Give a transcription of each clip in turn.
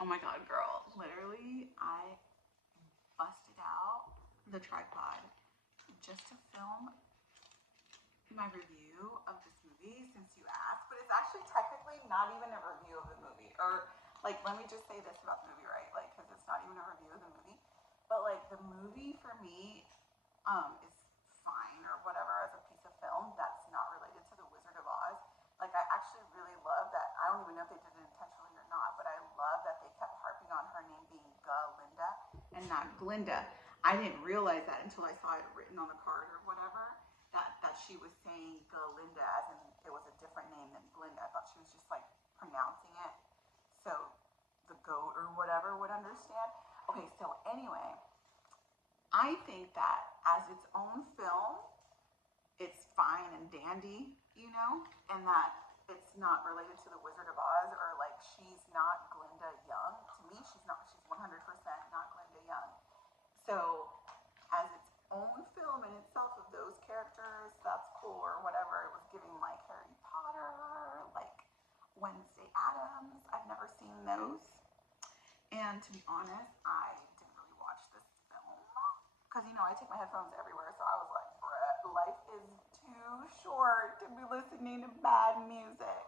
Oh my God, girl. Literally, I busted out the tripod just to film my review of this movie since you asked, but it's actually technically not even a review of the movie. Or, like, let me just say this about the movie, right? Like, because it's not even a review of the movie. But, like, the movie for me is fine or whatever as a piece of film that's not related to The Wizard of Oz. Like, I actually really love that. I don't even know if they did it intentionally or not, but I love that they kept harping on her name being Galinda and not Glinda. I didn't realize that until I saw it written on the card or whatever. That she was saying Galinda as in it was a different name than Glinda. I thought she was just like pronouncing it so the goat or whatever would understand. Okay, so anyway, I think that as its own film, it's fine and dandy, and that it's not related to the Wizard of Oz or like she's not Glinda Young. To me, she's not. She's 100% not Glinda Young. So, as its own film in itself of those characters, that's cool or whatever. It was giving like Harry Potter, like Wednesday Addams. I've never seen those. And to be honest, I didn't really watch this film because I take my headphones everywhere. So I was like, bruh, life is too short to be listening to bad music.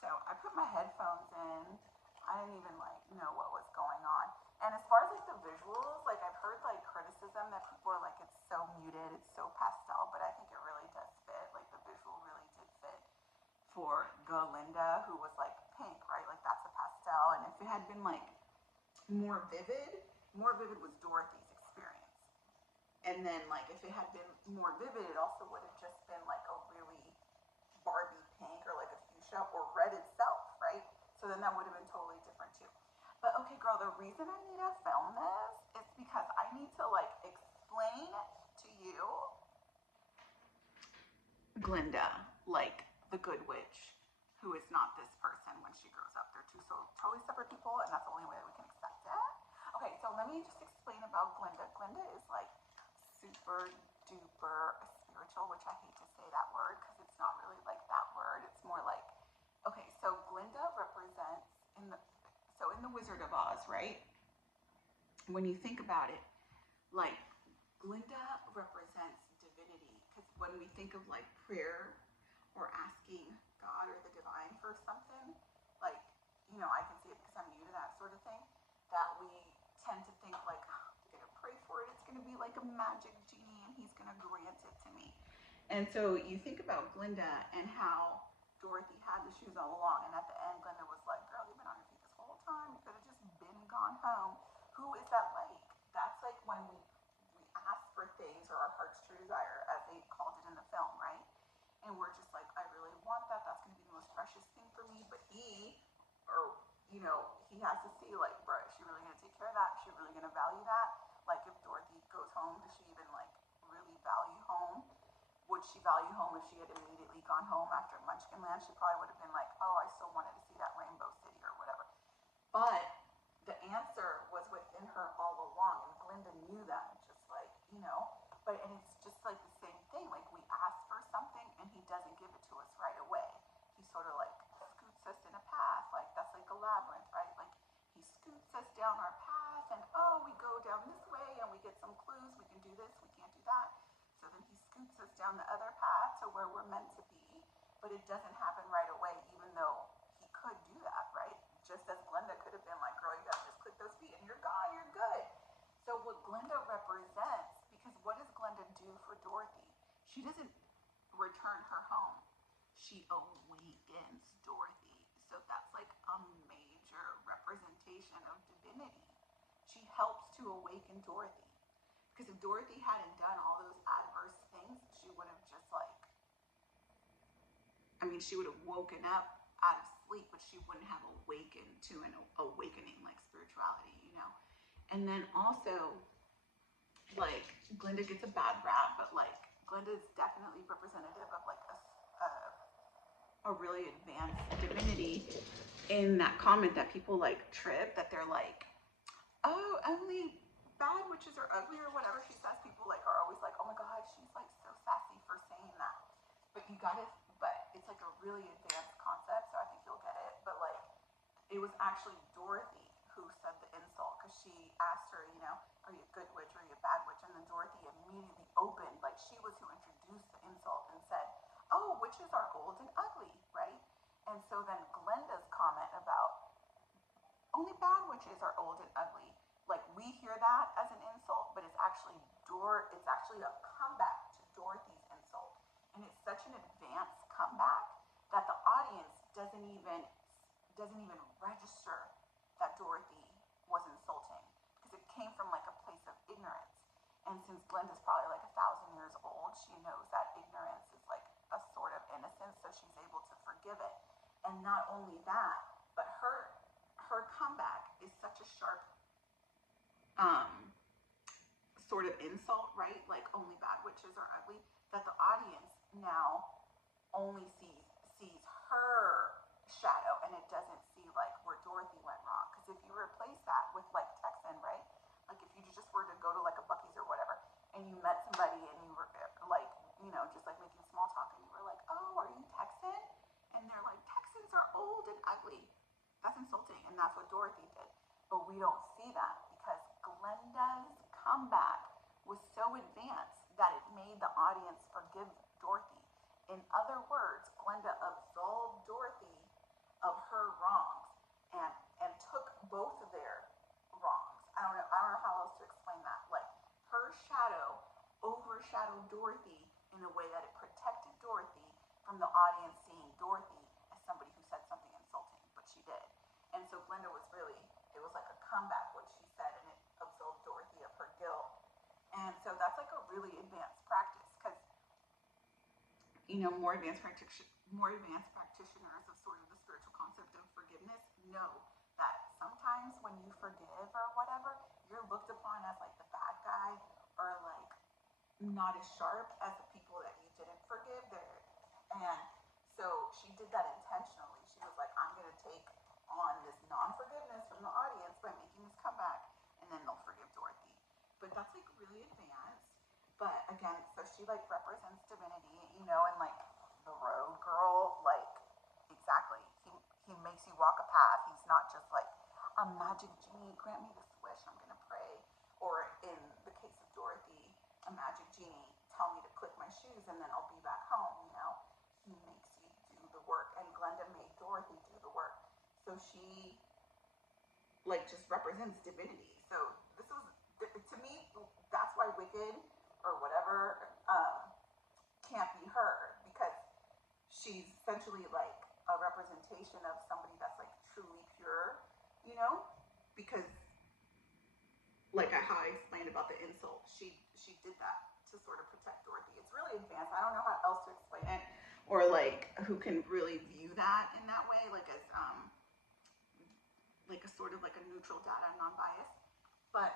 So I put my headphones in. I didn't even like know what was going on. And as far as like the visuals, like I've heard like criticism that people are like it's so muted, it's so pastel, but I think it really does fit. Like the visual really did fit for Galinda, who was like pink, right? Like that's a pastel. And if it had been like more vivid was Dorothy's experience. And then like if it had been more vivid, it also would have just been like a really Barbie pink or like a fuchsia or red itself, right? So then that would have been totally different too. But okay, girl, the reason I need to film this is because I need to like explain to you Glinda, like the good witch, who is not this person when she grows up. They're two so totally separate people, and that's the only way that we can accept it. Okay, so let me just explain about Glinda. Glinda is like super duper spiritual, which I hate to say that word because it's not really like that word. It's more like, okay, so Glinda represents in the Wizard of Oz, right? When you think about it, like Glinda represents divinity because when we think of like prayer or asking God or the divine for something, like I can see it because I'm new to that sort of thing. That we tend to think like, oh, I'm gonna pray for it. It's gonna be like a magic genie, and he's gonna grant it to me. And so you think about Glinda and how Dorothy had the shoes all along, and at the end, Glinda was like, "Girl, you've been on your feet this whole time. You could have just been gone home." Who is that like? That's like when we ask for things or our heart's true desire, as they called it in the film, right? And we're just like, I really want that. That's going to be the most precious thing for me. But or he has to see like, bro, is she really going to take care of that? Is she really going to value that? Like, if Dorothy goes home, does she even like really value home? Would she value home if she had immediately gone home after Munchkinland? She probably would have been like, oh, I still wanted to see that Rainbow City or whatever. But the answer was within her all along, and Glinda knew that, just like, and it's just like the same thing. Like, we ask for something, and he doesn't give it to us right away. He sort of like scoots us in a path, like that's like a labyrinth, right? Like, he scoots us down our path, and oh, we go down this way, and we get some clues. We can do this, we can't do that. So then he scoots us down the other path to where we're meant to be, but it doesn't happen right away, even though he could do that, right? Just as Glinda could have been like, girl, you gotta just click those feet and you're gone, you're good. So what Glinda represents, because what does Glinda do for Dorothy? She doesn't return her home. She awakens Dorothy. So that's like a major representation of divinity. She helps to awaken Dorothy. Because if Dorothy hadn't done all those adverse things, she would have just like, she would have woken up out of sleep, but she wouldn't have awakened to an awakening like spirituality. And then also, like, Glinda gets a bad rap, but like Glinda is definitely representative of like a really advanced divinity. In that comment that people like trip, that they're like, oh, only bad witches are ugly or whatever she says, people like are always like, oh my god, she's like so sassy for saying that. But it's like a really advanced concept, so I think you'll get it. But like, it was actually Dorothy who who said the insult, because she asked her, you know, are you a good witch or are you a bad witch? And then Dorothy immediately opened, like she was who introduced the insult and said, oh, witches are old and ugly, right? And so then Glinda's comment about only bad witches are old and ugly, like we hear that as an insult, but it's actually a comeback to Dorothy's insult. And it's such an advanced comeback that the audience doesn't even register that Dorothy was insulting, because it came from like a place of ignorance. And since Glinda's probably like 1,000 years old, she knows that ignorance is like a sort of innocence, so she's able to forgive it. And not only that, but her comeback is such a sharp sort of insult, right? Like only bad witches are ugly, that the audience now only sees her shadow, and it doesn't see like where Dorothy went wrong. Because if you replace that with like Texan, right? Like if you just were to go to like a Buc-ee's or whatever, and you met somebody and you were like, you know, just like making small talk, and you were like, oh, are you Texan? And they're like, Texans are old and ugly. That's insulting, and that's what Dorothy did. But we don't see that because Glinda's comeback was so advanced that it made the audience forgive Dorothy. In other words, Glinda absolved Dorothy of her wrongs and took both of their wrongs. I don't know how else to explain that. Like her shadow overshadowed Dorothy in a way that it protected Dorothy from the audience seeing Dorothy as somebody who said something insulting, but she did. And so Glinda was really, it was like a comeback what she said, and it absolved Dorothy of her guilt. And so that's like a really advanced practice, because you know, more advanced practitioners of sort of the spiritual concept of forgiveness know that sometimes when you forgive or whatever, you're looked upon as like the bad guy, or like not as sharp as the people that you didn't forgive. And so she did that intentionally. She was like, I'm gonna take on this non-forgiveness from the audience by making this comeback, and then they'll forgive Dorothy. But that's like really advanced. But again, so she like represents divinity, you know, and like the road girl, like exactly. He makes you walk a path. He's not just like a magic genie, grant me this wish, I'm gonna pray. Or in the case of Dorothy, a magic genie, tell me to click my shoes and then I'll be back home, you know. He makes you do the work, and Glinda made Dorothy do the work. So she like just represents divinity. So this is, to me, that's why Wicked or whatever can't be her, because she's essentially like a representation of somebody that's like truly pure, you know, because like how I explained about the insult, she did that to sort of protect Dorothy. It's really advanced. I don't know how else to explain it, or like who can really view that in that way, like as like a sort of like a neutral data, non-biased. But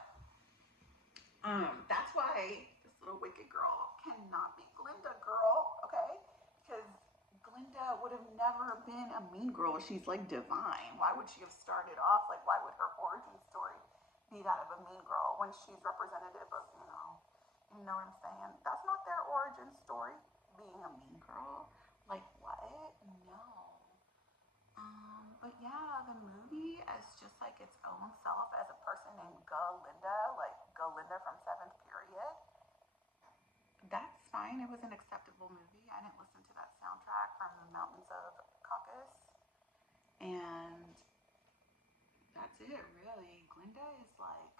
that's why this little Wicked girl cannot be Glinda girl, okay? Because Glinda would have never been a mean girl. She's like divine. Why would she have started off, like why would her origin story be that of a mean girl when she's representative of, you know what I'm saying? That's not their origin story, being a mean girl. Like what? No. But yeah, the movie is just like its own self as a person named Galinda, like Galinda from 7th period. That's fine. It was an acceptable movie. I didn't listen to that soundtrack from the mountains of Caucasus. And that's it, really. Glinda is like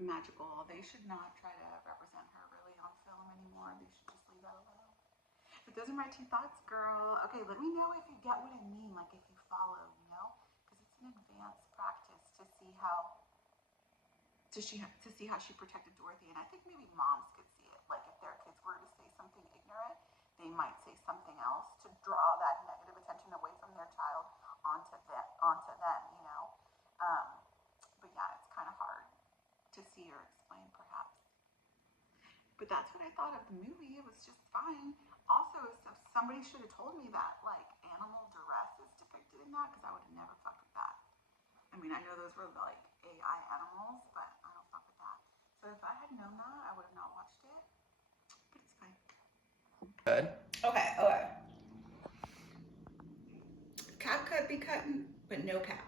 magical. They should not try to represent her really on film anymore. They should just leave that alone. But those are my 2 thoughts, girl. Okay, let me know if you get what I mean, like if you follow, you know? Because it's an advanced practice to see how she protected Dorothy. And I think maybe moms could see it. Like if their kids were to say something ignorant, they might say something else to draw that negative attention away from their child onto them, you know? But yeah, it's kind of hard to see or explain, perhaps. But that's what I thought of the movie. It was just fine. Also, somebody should have told me that like animal duress is depicted in that, because I would have never fucked with that. I mean, I know those were like AI animals, but I don't fuck with that. So if I had known that, I would have not watched it. But it's fine. Good. Okay. Cap cut be cutting, but no cap.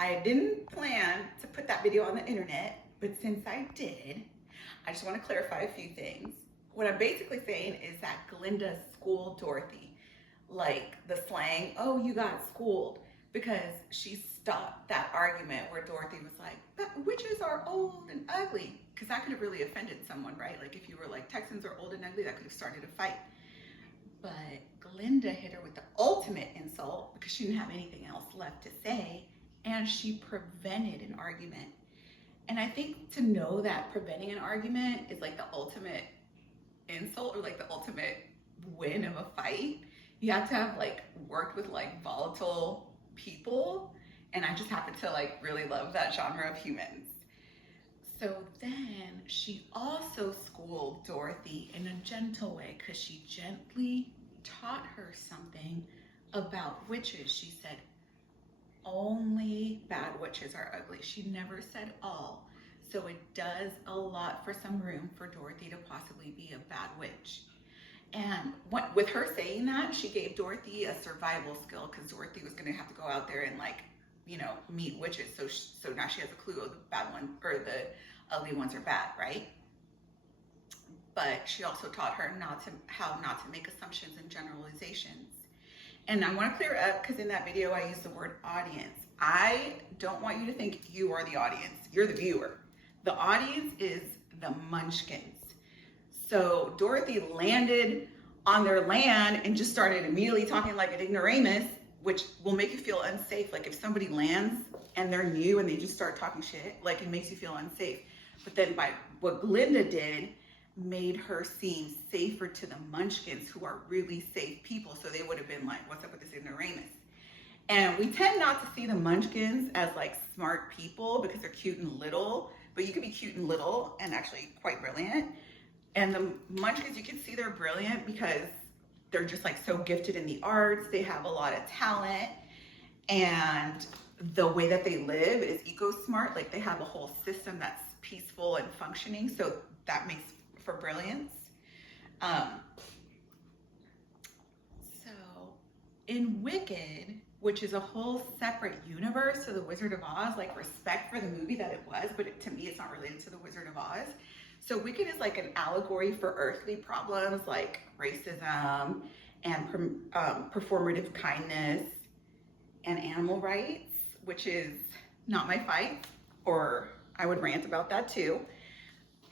I didn't plan to put that video on the internet, but since I did, I just want to clarify a few things. What I'm basically saying is that Glinda schooled Dorothy, like the slang, oh, you got schooled, because she stopped that argument where Dorothy was like, but witches are old and ugly, because that could have really offended someone, right? Like if you were like, Texans are old and ugly, that could have started a fight. But Glinda hit her with the ultimate insult because she didn't have anything else left to say, and she prevented an argument. And I think to know that preventing an argument is like the ultimate insult or like the ultimate win of a fight, you have to have like worked with like volatile people, and I just happen to like really love that genre of humans. So then she also schooled Dorothy in a gentle way because she gently taught her something about witches. She said, only bad witches are ugly. She never said all. So it does a lot for some room for Dorothy to possibly be a bad witch. And with her saying that, she gave Dorothy a survival skill because Dorothy was going to have to go out there and like, you know, meet witches. So now she has a clue of the bad one or the ugly ones are bad, right? But she also taught her how not to make assumptions and generalizations. And I want to clear up because in that video I used the word audience. I don't want you to think you are the audience. You're the viewer. The audience is the munchkins. So Dorothy landed on their land and just started immediately talking like an ignoramus, which will make you feel unsafe. Like if somebody lands and they're new and they just start talking shit, like it makes you feel unsafe. But then by what Glinda did made her seem safer to the munchkins, who are really safe people. So they would have been like, what's up with this ignoramus? And we tend not to see the munchkins as like smart people because they're cute and little, but you can be cute and little and actually quite brilliant. And the munchkins, you can see they're brilliant because they're just like so gifted in the arts. They have a lot of talent, and the way that they live is eco-smart. Like they have a whole system that's peaceful and functioning. So that makes for brilliance. So in Wicked, which is a whole separate universe to the Wizard of Oz, like respect for the movie that it was, but to me it's not related to the Wizard of Oz. So Wicked is like an allegory for earthly problems like racism and performative kindness and animal rights, which is not my fight, or I would rant about that too.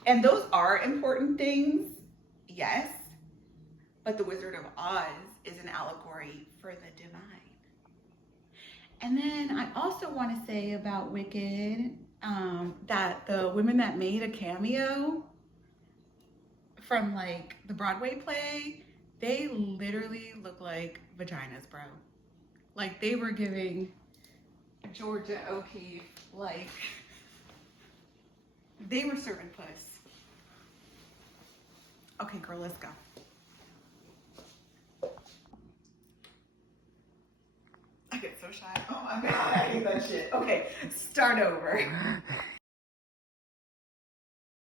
And those are important things, yes, but the Wizard of Oz is an allegory for the divine. And then I also want to say about Wicked that the women that made a cameo from like the Broadway play, they literally look like vaginas, bro. Like they were giving Georgia O'Keeffe, like they were serving puss. Okay, girl, let's go. I get so shy. Oh my God, I hate that shit. Okay, start over.